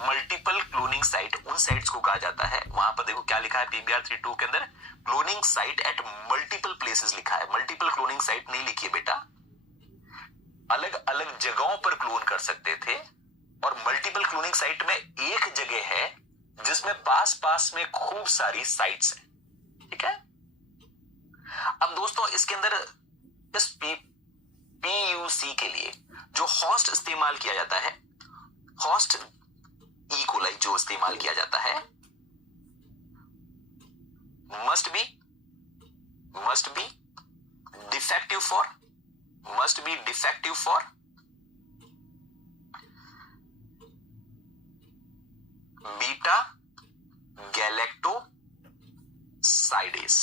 Multiple cloning site उन sites को कहा जाता है, वहां पर देखो क्या लिखा है PBr32 के अंदर, cloning site at multiple places लिखा है, मल्टीपल क्लोनिंग साइट नहीं लिखी है बेटा, अलग अलग जगहों पर क्लोन कर सकते थे। और मल्टीपल क्लोनिंग साइट में एक जगह है जिसमें पास पास में खूब सारी साइट्स हैं, ठीक है। अब दोस्तों इसके अंदर इस PUC के लिए जो होस्ट इस्तेमाल किया जाता है, होस्ट ई कोलाई जो इस्तेमाल किया जाता है, must be defective for beta galactosidase,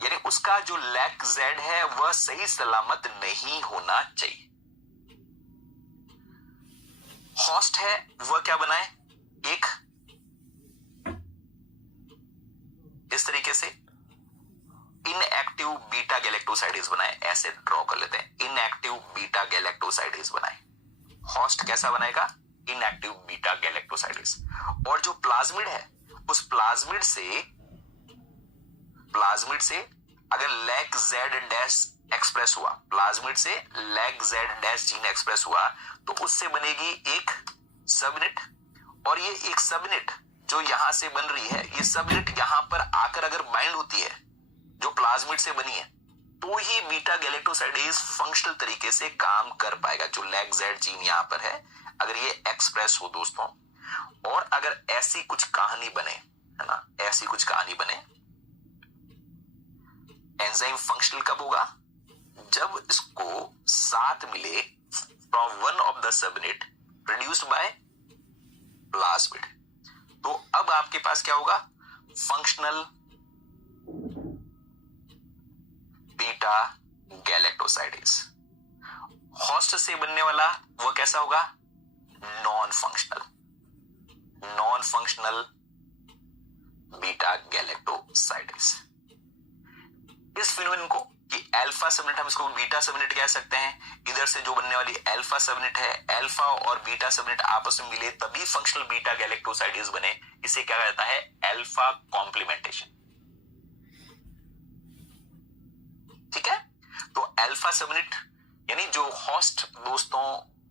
यानी उसका जो लैक जेड है वह सही सलामत नहीं होना चाहिए। होस्ट है वह क्या बनाए, एक इस तरीके से इनएक्टिव बीटा गैलेक्टोसाइडेस बनाए, ऐसे ड्रॉ कर लेते हैं, इनएक्टिव बीटा गैलेक्टोसाइडेस बनाए। होस्ट कैसा बनाएगा, इनएक्टिव बीटा गैलेक्टोसाइडेस। और जो प्लाज्मिड है उस प्लाज्मिड से अगर लैक जेड डैश एक्सप्रेस हुआ, प्लाज्मिड से lac Z dash gene express हुआ तो उससे बनेगी एक सबनेट, और ये एक सबनेट जो यहां से बन रही है, ये सबनेट यहां पर आकर अगर बाइंड होती है जो प्लाज्मिड से बनी है, तो ही बीटा गैलेक्टोसाइडेस फंक्शनल तरीके से काम कर पाएगा। जो लैक जेड जीन यहां पर है अगर ये एक्सप्रेस हो दोस्तों, और अगर ऐसी कुछ कहानी बने, है ना, ऐसी कुछ कहानी बने, एंजाइम फंक्शनल कब होगा, जब इसको साथ मिले from one of the subnet produced by plasmid. तो अब आपके पास क्या होगा, फंक्शनल बीटा गैलेक्टोसाइडेस। होस्ट से बनने वाला वो कैसा होगा, नॉन फंक्शनल बीटा गैलेक्टोसाइडेस। इस फिनोमेनन को कि अल्फा सबनेट, हम इसको बीटा सबनेट कह सकते हैं, इधर से जो बनने वाली अल्फा सबनेट है, अल्फा और बीटा सबनेट आपस में मिले तभी फंक्शनल बीटा गैलेक्टोसाइडेस बने, इसे क्या कहता है, अल्फा कॉम्प्लीमेंटेशन, ठीक है। तो अल्फा सबनेट यानी जो होस्ट दोस्तों,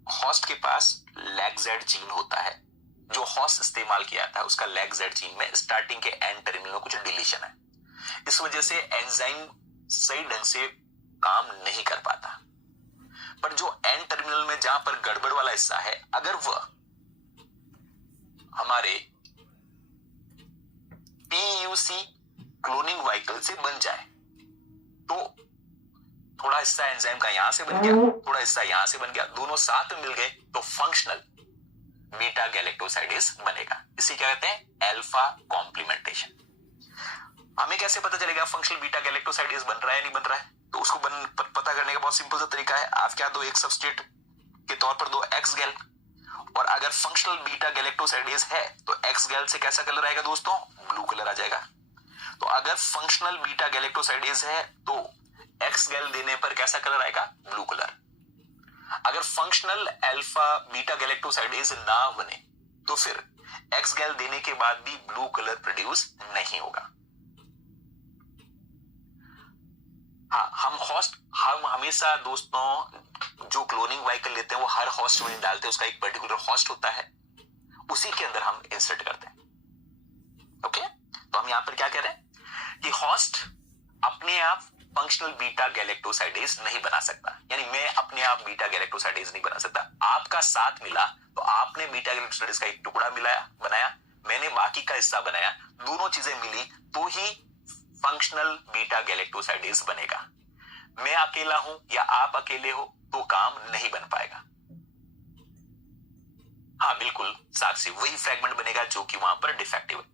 होस्ट के पास लैक जेड जीन होता है, जो होस्ट इस्तेमाल किया था उसका लैक जेड जीन में स्टार्टिंग के एंड टर्मिनल में कुछ डिलीशन है, इस वजह से एंजाइम सही ढंग से काम नहीं कर पाता। पर जो एंड टर्मिनल में जहां पर गड़बड़ वाला हिस्सा है, अगर वह हमारे PUC क्लोनिंग व्हीकल से बन जाए तो थोड़ा हिस्सा एंजाइम का यहां से बन गया, थोड़ा हिस्सा यहां से बन गया, दोनों साथ मिल गए तो फंक्शनल बीटा गैलेक्टोसाइडेस बनेगा। इसे क्या कहते हैं, अल्फा कॉम्प्लीमेंटेशन। हमें कैसे पता चलेगा फंक्शनल बीटा गैलेक्टोसाइडेस बन रहा है नहीं बन रहा है, तो उसको पता करने का बहुत सिंपल सा तरीका है, आप क्या दो, एक सबस्ट्रेट के तौर पर दो एक्स गैल, और अगर फंक्शनल बीटा गैलेक्टोसाइडेस है तो एक्स गैल से कैसा कलर आएगा दोस्तों, ब्लू कलर आ जाएगा। तो अगर फंक्शनल बीटा गैलेक्टोसाइडेस है तो एक्स गैल देने पर कैसा कलर आएगा, ब्लू कलर। अगर फंक्शनल अल्फा बीटा गैलेक्टोसाइडेस ना बने तो फिर एक्स गैल देने के बाद भी ब्लू कलर प्रोड्यूस नहीं होगा। हाँ, हम हमेशा दोस्तों जो क्लोनिंग व्हीकल लेते हैं वो हर होस्ट में डालते हैं, उसका एक पर्टिकुलर होस्ट होता है, उसी के अंदर हम इंसर्ट करते हैं। ओके, तो हम यहां पर क्या कह रहे हैं कि होस्ट अपने आप फंक्शनल बीटा गैलेक्टोसाइडेस नहीं बना सकता, यानी मैं अपने आप बीटा गैलेक्टोसाइडेस नहीं बना सकता। आपका साथ मिला तो आपने बीटा गैलेक्टोसाइडेस का एक टुकड़ा बनाया, मैंने बाकी का हिस्सा बनाया, दोनों चीजें मिली तो ही फंक्शनल बीटा गैलेक्टोसाइडेस बनेगा। मैं अकेला हूं या आप अकेले हो तो काम नहीं बन पाएगा। हाँ बिल्कुल साक्षी, वही फ्रेगमेंट बनेगा जो कि वहां पर डिफेक्टिव है।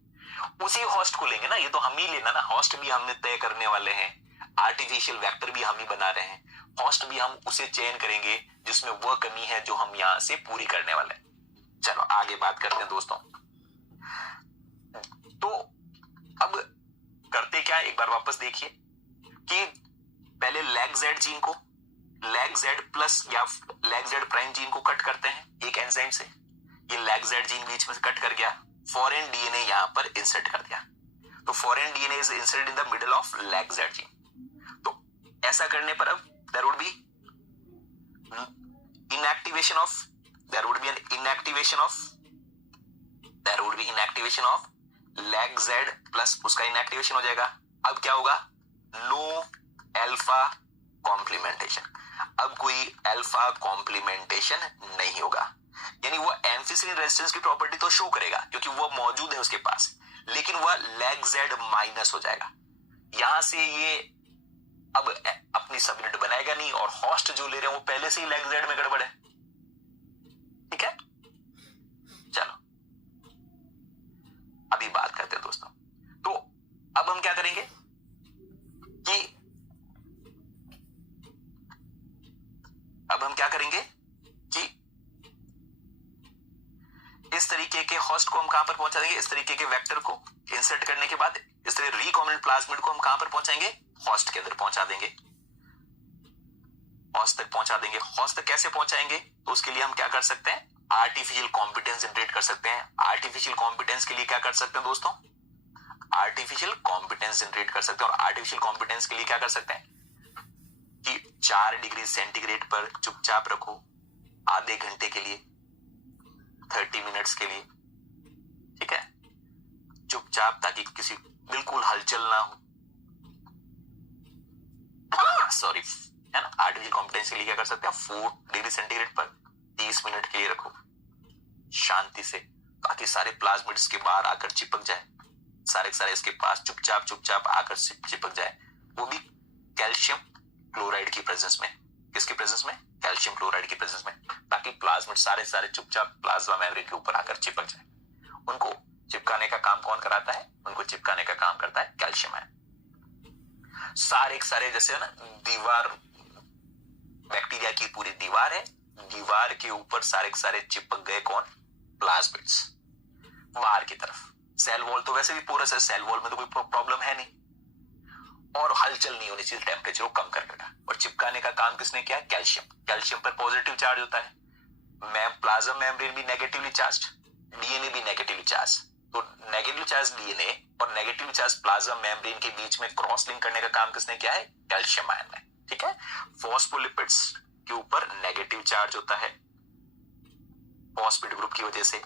उसी होस्ट को लेंगे ना, ये तो हम ही लेना ना, होस्ट भी हमने तय करने वाले हैं, आर्टिफिशियल वेक्टर भी हम ही बना रहे हैं, होस्ट भी हम उसे चयन करेंगे जिसमें वह कमी है जो हम यहां से पूरी करने वाले हैं। चलो आगे बात करते हैं दोस्तों। तो अब करते क्या, एक बार वापस देखिए कि पहले लैक जेड जीन को, लैक जेड प्लस या लैक जेड प्राइम जीन को कट करते हैं एक एंजाइम से, ये लैग जेड जीन बीच में से कट कर गया, फॉरेन डीएनए यहां पर इंसर्ट कर दिया, तो foreign DNA is inserted in the middle of lac Z gene. तो ऐसा करने पर अब there would be inactivation of, there would be an inactivation of lac Z plus उसका इनएक्टिवेशन हो जाएगा। अब क्या होगा, नो अल्फा कॉम्प्लीमेंटेशन, अब कोई अल्फा कॉम्प्लीमेंटेशन नहीं होगा, यानी वो एम्फिसिलिन रेजिस्टेंस की प्रॉपर्टी तो शो करेगा क्योंकि वो मौजूद है उसके पास, लेकिन वह लैग जेड माइनस हो जाएगा। यहां से ये अब अपनी सब यूनिट बनाएगा नहीं, और होस्ट जो ले रहे हैं वो पहले से ही लैग जेड में गड़बड़ है। ठीक है, चलो अभी बात करते हैं दोस्तों। तो अब हम क्या करेंगे कि इस तरीके के होस्ट को हम कहां पर पहुंचा देंगे, इस तरीके के वेक्टर को इंसर्ट करने के बाद इस तरह रिकॉम्बिनेंट प्लाज्मिड को हम कहां पर पहुंचाएंगे, होस्ट के अंदर पहुंचा देंगे, होस्ट तक पहुंचा देंगे। होस्ट तक कैसे पहुंचाएंगे, तो उसके लिए हम क्या कर सकते हैं, आर्टिफिशियल कॉम्पिटेंस जनरेट कर सकते हैं। आर्टिफिशियल कॉम्पिटेंस के लिए क्या कर सकते हैं दोस्तों, आर्टिफिशियल कॉम्पिटेंस जनरेट कर सकते हैं। और आर्टिफिशियल कॉम्पिटेंस के लिए क्या कर सकते हैं कि 4 डिग्री सेंटीग्रेड पर चुपचाप रखो आधे घंटे के लिए, 30 मिनट्स के लिए, ठीक है, चुपचाप, ताकि किसी बिल्कुल हलचल ना हो, सॉरी, है ना। आर्टिफिशियल कॉम्पिटेंस के लिए क्या कर सकते हैं, 4 डिग्री सेंटीग्रेड पर 30 मिनट के लिए रखो शांति से, ताकि सारे प्लाज्मिड्स के बाहर आकर चिपक जाए, सारे इसके पास चुपचाप आकर चिपक जाए, वो भी कैल्शियम क्लोराइड की प्रेजेंस में। किसकी प्रेजेंस में, कैल्शियम क्लोराइड की प्रेजेंस में, ताकि प्लाज्मिड सारे चुपचाप प्लाज्मा मेम्ब्रेन के ऊपर आकर चिपक जाए। उनको चिपकाने का काम कौन कराता है, उनको चिपकाने का काम करता है कैल्शियम आयन। सारे जैसे ना दीवार, बैक्टीरिया की पूरी दीवार है, दीवार के ऊपर सारे चिपक गए कौन, प्लाज्मिड्स बाहर की तरफ। सेल वॉल तो वैसे भी पोरस है, सेल वॉल में तो कोई प्रॉब्लम है नहीं, और हलचल नहीं होनी चाहिए, टेम्परेचर को कम करके। और चिपकाने का काम किसने किया, कैल्शियम पर पॉजिटिव चार्ज होता है, प्लाज्मा मेम्ब्रेन भी नेगेटिवली चार्ज, डीएनए भी नेगेटिवली चार्ज, तो नेगेटिव चार्ज डीएनए और नेगेटिव चार्ज प्लाज्मा मेम्ब्रेन के बीच में क्रॉस लिंक करने का काम किसने किया है, कैल्शियम आयन ने। ठीक है, फॉस्फोलिपिड्स के ऊपर नेगेटिव चार्ज होता है, फॉस्फेट ग्रुप की वजह से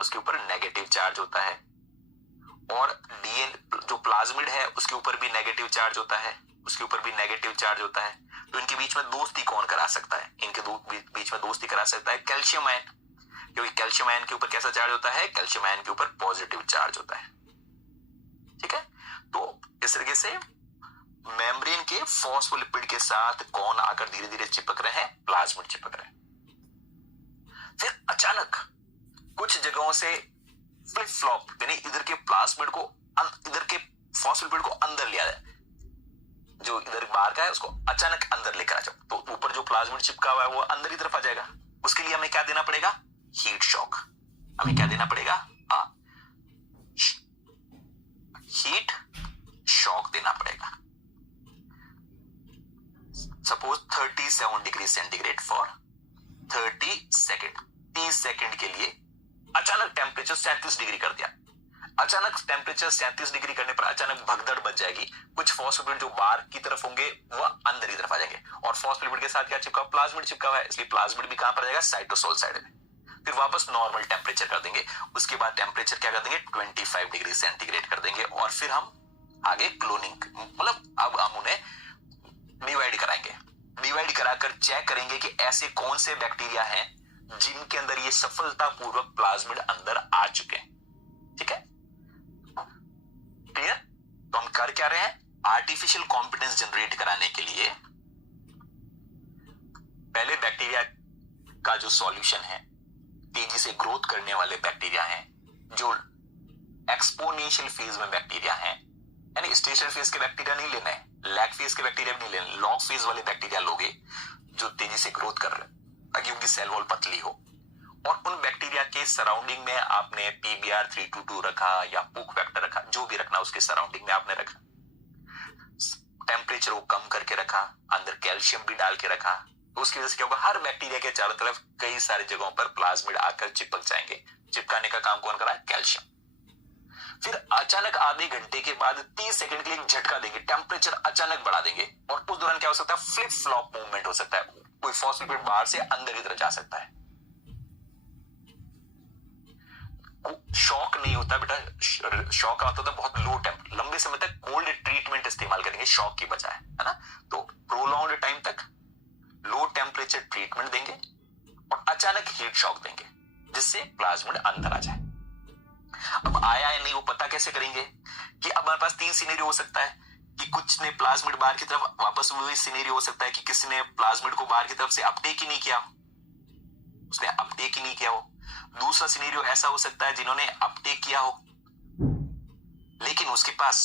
उसके ऊपर नेगेटिव चार्ज होता है, और डीएनए जो प्लाज्मिड है उसके ऊपर भी नेगेटिव चार्ज होता है, उसके ऊपर भी नेगेटिव चार्ज होता है। तो इनके बीच में दोस्ती कौन करा सकता है, इनके बीच में दोस्ती करा सकता है कैल्शियम आयन, क्योंकि कैल्शियम आयन के ऊपर कैसा चार्ज होता है, कैल्शियम आयन के ऊपर पॉजिटिव चार्ज होता है। ठीक है, तो इस तरीके से मेम्ब्रेन के फॉस्फोलिपिड के साथ कौन आकर धीरे धीरे चिपक रहे हैं, प्लाज्मिड चिपक रहे हैं। फिर अचानक कुछ जगहों से फ्लिप फ्लॉप, यानी इधर के प्लाज्मिड को, इधर के फॉस्फोलिपिड को अंदर लिया जाए, जो इधर बाहर का है उसको अचानक अंदर लेकर आ जाओ, तो ऊपर जो प्लाज्मिड चिपका हुआ है वो अंदर की तरफ आ जाएगा। उसके लिए हमें क्या देना पड़ेगा, हीट शॉक। हमें क्या देना पड़ेगा, हीट शॉक देना पड़ेगा। Suppose 37 degree centigrade for 30 second, 30 second के लिए अचानक टेम्परेचर 37 डिग्री कर दिया। अचानक टेम्परेचर 37 डिग्री करने पर अचानक भगदड़ बच जाएगी, कुछ फॉस्फोलिपिड जो बाहर की तरफ होंगे वह अंदर की तरफ आ जाएंगे, और फॉस्फोलिपिड के साथ क्या चिपका, प्लाज्मिड चिपका हुआ है, इसलिए प्लाज्मिड भी कहां पर आ जाएगा, साइटोसोल साइड में। फिर वापस नॉर्मल टेम्परेचर कर देंगे, उसके बाद टेम्परेचर क्या कर देंगे, 25 डिग्री सेंटीग्रेड कर देंगे, और फिर हम आगे क्लोनिंग, मतलब अब हम उन्हें डिवाइड कराएंगे। डिवाइड कराकर चेक करेंगे कि ऐसे कौन से बैक्टीरिया हैं जिनके अंदर ये सफलतापूर्वक प्लाज्मिड अंदर आ चुके हैं। ठीक है, क्लियर। तो हम कर क्या रहे हैं, आर्टिफिशियल कॉम्पिटेंस जनरेट कराने के लिए पहले बैक्टीरिया का जो सॉल्यूशन है, तेजी से ग्रोथ करने वाले बैक्टीरिया हैं, जो एक्सपोनेंशियल फेज में बैक्टीरिया हैं, यानी स्टेशनरी फेज के बैक्टीरिया नहीं लेना है, लैग फेज के बैक्टीरिया भी नहीं लेना, लॉग फेज वाले बैक्टीरिया लोगे जो तेजी से ग्रोथ कर रहे हैं, ताकि उनकी सेल वॉल पतली हो। और उन बैक्टीरिया के सराउंडिंग में आपने PBr322 रखा या पुक वेक्टर रखा, जो भी रखना उसके सराउंडिंग में आपने रखा, टेम्परेचर को कम करके रखा, अंदर कैल्शियम भी डाल के रखा, तो उसकी वजह से क्या होगा, हर बैक्टीरिया के चारों तरफ कई सारी जगहों पर प्लाज्मिड आकर चिपक जाएंगे। चिपकाने का काम कौन कर रहा है, कैल्शियम। फिर अचानक आधे घंटे के बाद 30 सेकंड के लिए एक झटका देंगे, टेम्परेचर अचानक बढ़ा देंगे, और उस दौरान क्या हो सकता है, फ्लिप फ्लॉप मूवमेंट हो सकता है, कोई फॉस्फोलिपिड बाहर से अंदर की तरफ जा सकता है। शॉक नहीं होता बेटा, शॉक का मतलब बहुत लो टेम्प, लंबे समय तक कोल्ड ट्रीटमेंट इस्तेमाल करेंगे शॉक की बजाय, है ना। तो प्रोलॉन्ग्ड टाइम तक लो टेम्परेचर ट्रीटमेंट देंगे और अचानक हीट शॉक देंगे, जिससे प्लाज्मिड अंदर आ जाए। अब आया या नहीं वो पता कैसे करेंगे, कि अब हमारे पास 3 सिनेरियो हो सकता है, कि कुछ ने प्लाज्मिड बाहर की तरफ वापस, वही सिनेरियो हो सकता है कि किसी ने प्लाज्मिड को बाहर की तरफ से अपटेक ही नहीं किया, उसने अपटेक ही नहीं किया हो। दूसरा सिनेरियो ऐसा हो सकता है जिन्होंने अपटेक किया हो लेकिन उसके पास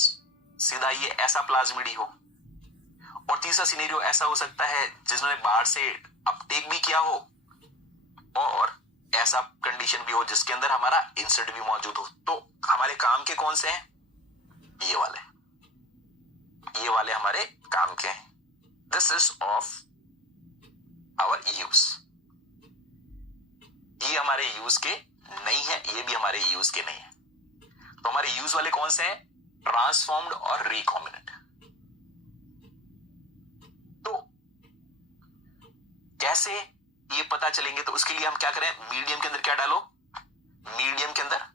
सीधा ये ऐसा प्लाज्मिड ही हो। और तीसरा सिनेरियो ऐसा हो सकता है जिन्होंने बाहर से अपटेक भी किया हो और ऐसा कंडीशन भी हो जिसके अंदर हमारा इंसर्ट भी मौजूद हो। तो हमारे काम के कौन से हैं, ये वाले हमारे काम के हैं। This is of our use. ये हमारे यूज के नहीं है, ये भी हमारे यूज के नहीं है। तो हमारे यूज वाले कौन से हैं, ट्रांसफॉर्म्ड और रिकॉम्बिनेंट। तो कैसे ये पता चलेंगे, तो उसके लिए हम क्या करें, मीडियम के अंदर क्या डालो, मीडियम के अंदर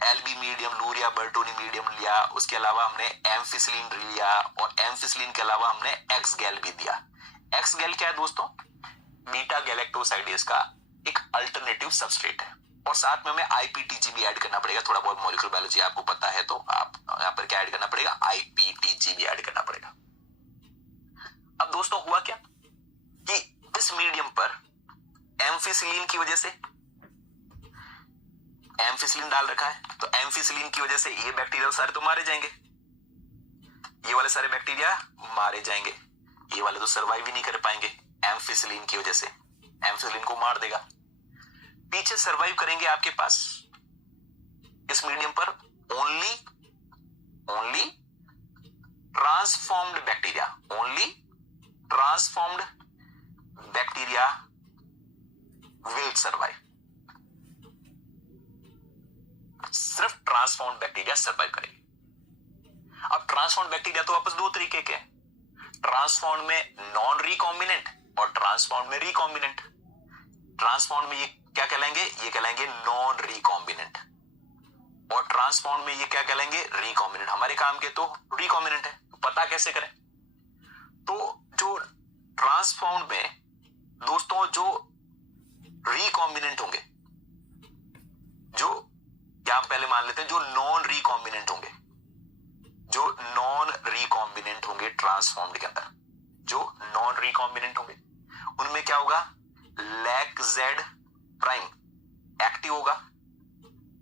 एलबी मीडियम, लूरिया बर्टोनी मीडियम लिया, उसके अलावा हमने एम्फिसिलिन लिया, और एम्फिसिलिन के अलावा हमने एक्स गैल भी दिया। एक्स गैल क्या है दोस्तों, बीटा गैलेक्टोसाइडेज का एक अल्टरनेटिव सबस्ट्रेट है, और साथ में हमें आईपीटीजी भी ऐड करना पड़ेगा। थोड़ा बहुत मॉलिक्यूलर बायोलॉजी आपको पता है तो आप यहां पर क्या ऐड करना पड़ेगा, आईपीटीजी भी ऐड करना पड़ेगा। अब दोस्तों हुआ क्या कि इस मीडियम पर एम्फिसिलिन की वजह से, एम्फिसिलिन डाल रखा है, तो एम्फिसिलिन की वजह से ये बैक्टीरिया सारे तो मारे जाएंगे, ये वाले सारे बैक्टीरिया मारे जाएंगे, ये वाले तो सर्वाइव ही नहीं कर पाएंगे एम्फिसिलिन की वजह से, एम्फिसिलिन को मार देगा। पीछे सर्वाइव करेंगे आपके पास इस मीडियम पर only transformed bacteria, only transformed bacteria will survive. सिर्फ ट्रांसफॉर्म्ड बैक्टीरिया सर्वाइव करेंगे। अब ट्रांसफॉर्म्ड बैक्टीरिया तो वापस दो तरीके के हैं, ट्रांसफॉर्म्ड में नॉन रिकॉम्बिनेंट और ट्रांसफॉर्म्ड में रिकॉम्बिनेंट। ट्रांसफॉर्म्ड में ये क्या कहलाएंगे, ये कहलाएंगे नॉन रिकॉम्बिनेंट, और ट्रांसफॉर्म्ड में ये क्या कहलाएंगे, रिकॉम्बिनेंट। हमारे काम के तो रिकॉम्बिनेंट है, पता कैसे करें, तो जो ट्रांसफॉर्म्ड में दोस्तों जो रिकॉम्बिनेंट होंगे, जो क्या हम पहले मान लेते हैं, जो नॉन रिकॉम्बिनेंट होंगे, जो नॉन रिकॉम्बिनेंट होंगे ट्रांसफॉर्म्ड के अंदर, जो नॉन रिकॉम्बिनेंट होंगे उनमें क्या होगा, लैक जेड प्राइम एक्टिव होगा,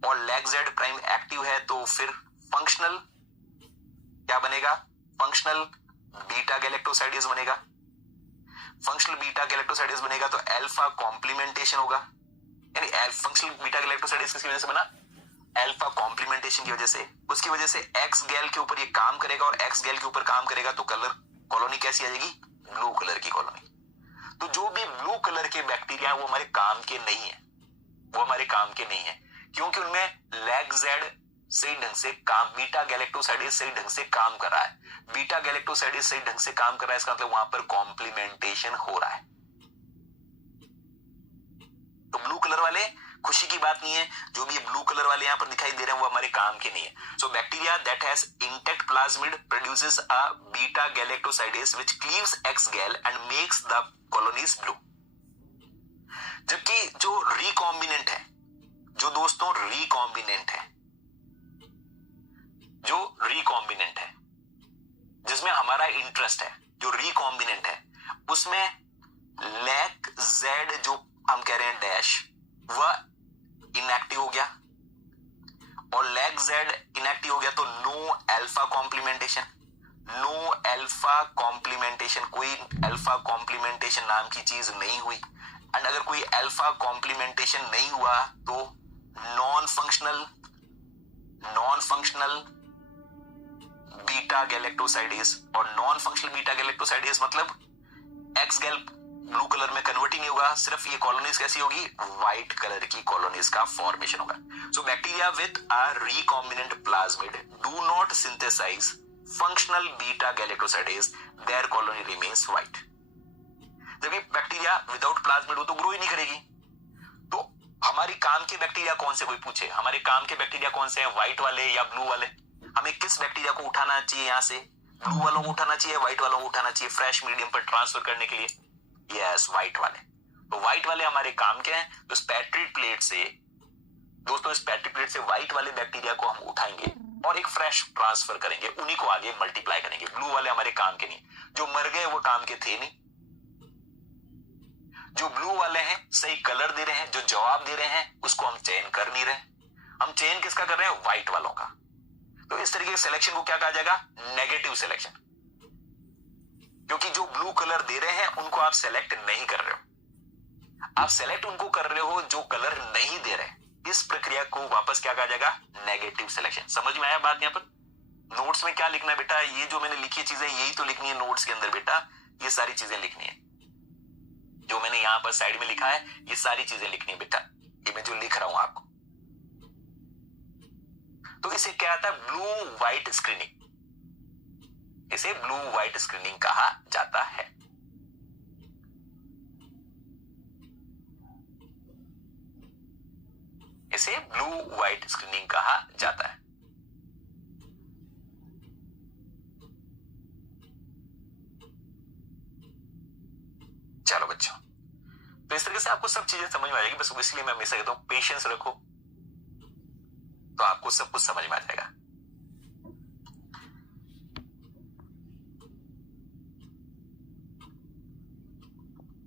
और लैक जेड प्राइम एक्टिव है तो फिर फंक्शनल क्या बनेगा, फंक्शनल बीटा गैलेक्टोसाइडेज बनेगा। फंक्शनल बीटा गैलेक्टोसाइडेज बनेगा तो अल्फा कॉम्प्लीमेंटेशन होगा, यानी फंक्शनल बीटा गैलेक्टोसाइडेज किसकी वजह से बना, अल्फा कॉम्प्लीमेंटेशन की वजह से। उसकी वजह से एक्स गैल के ऊपर ये काम करेगा, और एक्स गैल के ऊपर काम करेगा तो कलर कॉलोनी कैसी आ जाएगी, ब्लू कलर की कॉलोनी। तो जो भी ब्लू कलर के बैक्टीरिया वो हमारे काम के नहीं है, वो हमारे काम के नहीं है, क्योंकि उनमें लैक जेड सही ढंग से काम, बीटा गैलेक्टोसाइडेज सही ढंग से काम कर रहा है, बीटा गैलेक्टोसाइडेज सही ढंग से काम कर रहा है, इसका मतलब वहां पर कॉम्प्लीमेंटेशन हो रहा है। तो ब्लू कलर वाले खुशी की बात नहीं है, जो भी ब्लू कलर वाले यहां पर दिखाई दे रहे हैं वो हमारे काम के नहीं है। So bacteria that has intact plasmid produces a beta galactosidase which cleaves X gal and makes the colonies blue. जबकि जो रिकॉम्बिनेंट है, जो दोस्तों रिकॉम्बिनेंट है, जो रिकॉम्बिनेंट है जिसमें हमारा इंटरेस्ट है, जो रिकॉम्बिनेंट है उसमें लैक जेड जो हम कह रहे हैं डैश, वह इनएक्टिव हो गया, और लैक जेड इनएक्टिव हो गया तो no alpha complementation, no alpha complementation, कोई अल्फा कॉम्प्लीमेंटेशन नाम की चीज नहीं हुई। एंड अगर कोई अल्फा कॉम्प्लीमेंटेशन नहीं हुआ तो नॉन फंक्शनल बीटा गैलेक्टोसाइडेज, और नॉन फंक्शनल बीटा गैलेक्टोसाइडेज मतलब एक्स गैल ब्लू कलर में कन्वर्ट ही नहीं होगा, सिर्फ ये कॉलोनीज कैसी होगी, व्हाइट कलर की कॉलोनीज का फॉर्मेशन होगा। So bacteria with a recombinant plasmid do not synthesise functional beta galactosidase, their colony remains white. जब ये बैक्टीरिया विदाउट प्लाज्मिड हो तो ग्रो ही नहीं करेगी। तो हमारी काम के बैक्टीरिया कौन से, कोई पूछे हमारे काम के बैक्टीरिया कौन से हैं, व्हाइट वाले या ब्लू वाले? हमें किस बैक्टीरिया को उठाना चाहिए, यहां से ब्लू वालों को उठाना चाहिए, व्हाइट वालों को उठाना चाहिए फ्रेश मीडियम पर ट्रांसफर करने के लिए? यस, व्हाइट वाले। तो व्हाइट वाले हमारे काम के हैं। तो स्पैट्रिड प्लेट से दोस्तों, स्पैट्रिड प्लेट से व्हाइट वाले बैक्टीरिया को हम उठाएंगे और एक फ्रेश ट्रांसफर करेंगे, उन्हीं को आगे मल्टीप्लाई करेंगे। ब्लू वाले हमारे काम के नहीं, जो मर गए वो काम के थे नहीं। जो ब्लू वाले हैं सही कलर दे रहे हैं, जो जवाब दे रहे हैं उसको हम चयन कर नहीं रहे। हम चयन किसका कर रहे हैं, व्हाइट वालों का। तो इस तरीके के सिलेक्शन को क्या कहा जाएगा, नेगेटिव सिलेक्शन। क्योंकि जो ब्लू कलर दे रहे हैं उनको आप सेलेक्ट नहीं कर रहे हो, आप सेलेक्ट उनको कर रहे हो जो कलर नहीं दे रहे। इस प्रक्रिया को वापस क्या कहा जाएगा, नेगेटिव सिलेक्शन। समझ में आया बात? यहां पर नोट्स में क्या लिखना है बेटा, ये जो मैंने लिखी चीजें यही तो लिखनी है नोट्स के अंदर बेटा, ये सारी चीजें लिखनी है। जो मैंने यहां पर साइड में लिखा है ये सारी चीजें लिखनी है बेटा, ये मैं जो लिख रहा हूं आपको। तो इसे क्या आता है, ब्लू व्हाइट स्क्रीनिंग। इसे ब्लू व्हाइट स्क्रीनिंग कहा जाता है। इसे ब्लू व्हाइट स्क्रीनिंग कहा जाता है। चलो बच्चों, तो इस तरीके से आपको सब चीजें समझ में आ जाएगी। बस इसलिए मैं हमेशा कहता हूं पेशेंस रखो, तो आपको सब कुछ समझ में आ जाएगा।